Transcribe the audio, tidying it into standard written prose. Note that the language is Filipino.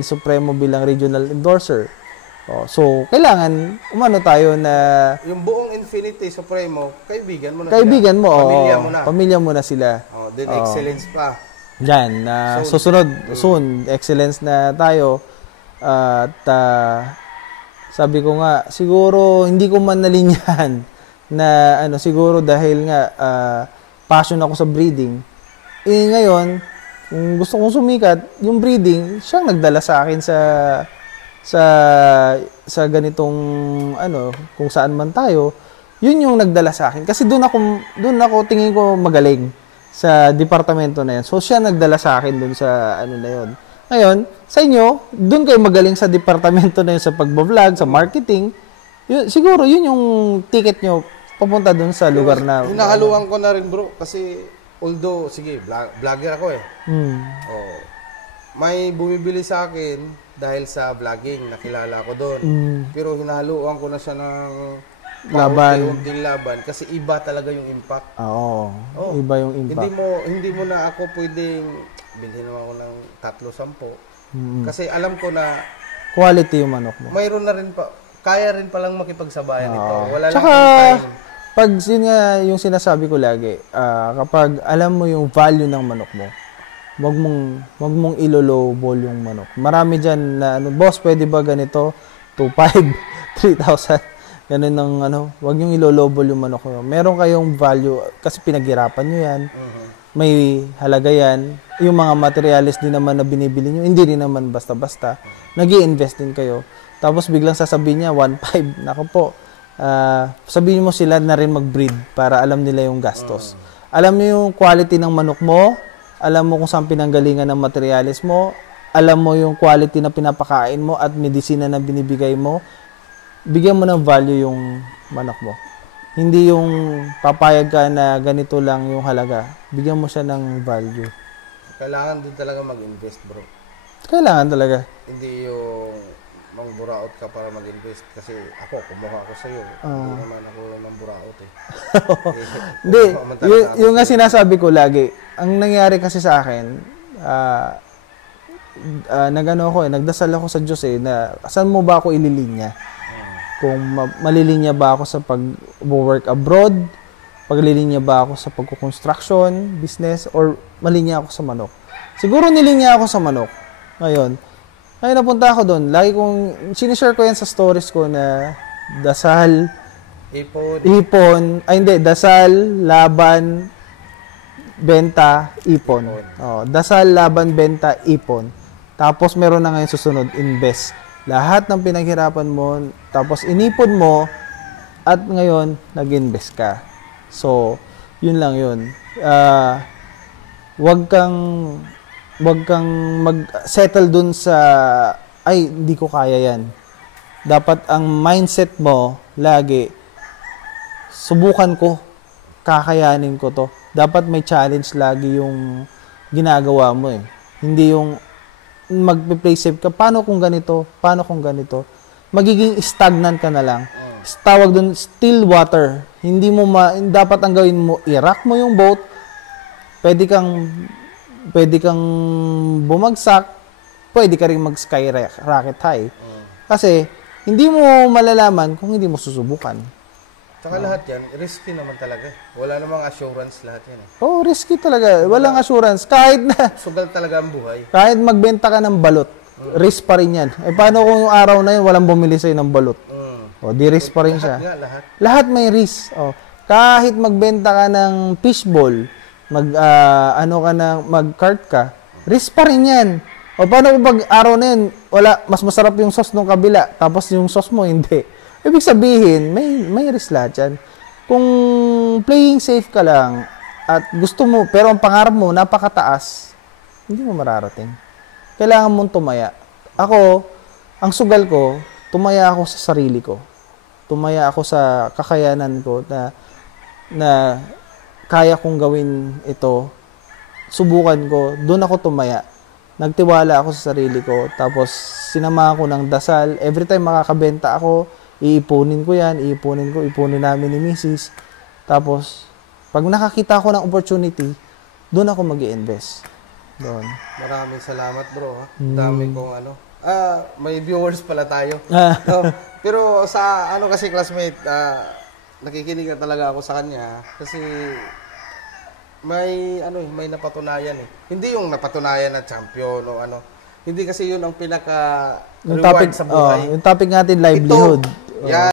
Supremo bilang regional endorser. So, kailangan umano tayo na yung buong Infinity Supremo, kaibigan mo na kaibigan sila. Mo, Pamilya mo na. Pamilya mo na sila. Then excellence pa. Yan, susunod, soon, excellence na tayo. At sabi ko nga, siguro hindi ko man nalinyahan na siguro dahil nga passion ako sa breeding. Ngayon, kung gusto kong sumikat, yung breeding, siyang nagdala sa akin sa ganitong kung saan man tayo, yun yung nagdala sa akin. Kasi doon ako tingin ko magaling sa departamento na yun. So siya nagdala sa akin doon sa na yun. Ngayon, sa inyo, doon kayo magaling sa departamento na yun, sa pagbablog, sa marketing. Siguro yun yung ticket nyo papunta doon sa lugar na hinahaluan ko na rin, bro, kasi although, sige, vlogger ako eh. May bumibili sa akin dahil sa vlogging, nakilala ko doon. Pero hinahaluan ko na siya ng unting laban kasi iba talaga yung impact. Iba yung impact. Hindi mo na ako pwedeng bilhin naman ako ng 3-10. Kasi alam ko na quality yung manok mo. Mayroon na rin pa, kaya rin palang makipagsabayan ito. Wala lang Tsaka, time. pag yung sinasabi ko lagi, kapag alam mo yung value ng manok mo, wag mong ilolowball yung manok. Marami dyan na, boss, pwede ba ganito? 2,500, 3,000, ganun ng wag yung ilolowball yung manok mo. Meron kayong value, kasi pinaghirapan nyo yan. May halaga yan. Yung mga materials din naman na binibili nyo, hindi rin naman basta-basta. Nag-i-invest din kayo. Tapos biglang sasabihin niya, 1,500. Nako po. Sabihin mo sila na rin mag-breed para alam nila yung gastos. Alam mo yung quality ng manok mo, alam mo kung saan pinanggalingan ng materials mo, alam mo yung quality na pinapakain mo at medisina na binibigay mo, bigyan mo ng value yung manok mo. Hindi yung papayag ka na ganito lang yung halaga. Bigyan mo siya ng value. Kailangan din talaga mag-invest, bro. Kailangan talaga. Hindi yung mangburaot ka para mag-invest. Kasi ako, kumuha ako sa'yo. Hindi naman ako mangburaot eh. Hindi, yung nga sinasabi ko lagi, ang nangyari kasi sa akin, nagdasal ako sa Diyos na saan mo ba ako ililinya? Kung malilinya ba ako sa pag-work abroad, paglilinya ba ako sa pagko-construction, business, or malinya ako sa manok? Siguro nilinya ako sa manok. Ngayon napunta ako doon. Lagi kong, sinishare ko yan sa stories ko na dasal, dasal, laban, benta, ipon. Dasal, laban, benta, ipon. Tapos meron na ngayon susunod, invest. Lahat ng pinaghirapan mo, tapos inipon mo, at ngayon, nag-invest ka. So, yun lang yun. Wag kang mag-settle dun sa, ay, hindi ko kaya yan. Dapat ang mindset mo, lagi, subukan ko, kakayanin ko to. Dapat may challenge lagi yung ginagawa mo eh. Hindi yung mag-play safe ka, paano kung ganito? Magiging stagnant ka na lang. Tawag dun, still water. Dapat ang gawin mo, i-rock mo yung boat, pwede kang bumagsak, pwede ka rin mag-sky rocket high. Kasi, hindi mo malalaman kung hindi mo susubukan. Saka lahat yan, risky naman talaga. Wala namang assurance lahat yan. Risky talaga. Walang assurance. Kahit na... Sugal talaga ang buhay. Kahit magbenta ka ng balot, risk pa rin yan. Paano kung yung araw na yun, walang bumili sa'yo ng balot? Di risk pa rin siya. Lahat may risk. Kahit magbenta ka ng fishball, mag-cart ka, risk pa rin yan. Paano kung pag araw na yun, mas masarap yung sauce nung kabila, tapos yung sauce mo, hindi. Ibig sabihin, may risk lahat yan. Kung playing safe ka lang, at gusto mo, pero ang pangarap mo, napakataas, hindi mo mararating. Kailangan mong tumaya. Ako, ang sugal ko, tumaya ako sa sarili ko. Tumaya ako sa kakayanan ko na kaya kong gawin ito, subukan ko, doon ako tumaya. Nagtiwala ako sa sarili ko, tapos sinamahan ko ng dasal. Every time makakabenta ako, iipunin ko yan, ipunin namin ni Mrs. Tapos, pag nakakita ko ng opportunity, doon ako mag-i-invest. doon. Maraming salamat, bro. Ha? Dami kong may viewers pala tayo. No? Pero sa kasi classmate, nakikinig na talaga ako sa kanya kasi may napatunayan eh. Hindi yung napatunayan na champion o Hindi kasi yun ang pinaka reward sa buhay. Yung topic natin livelihood. Yan.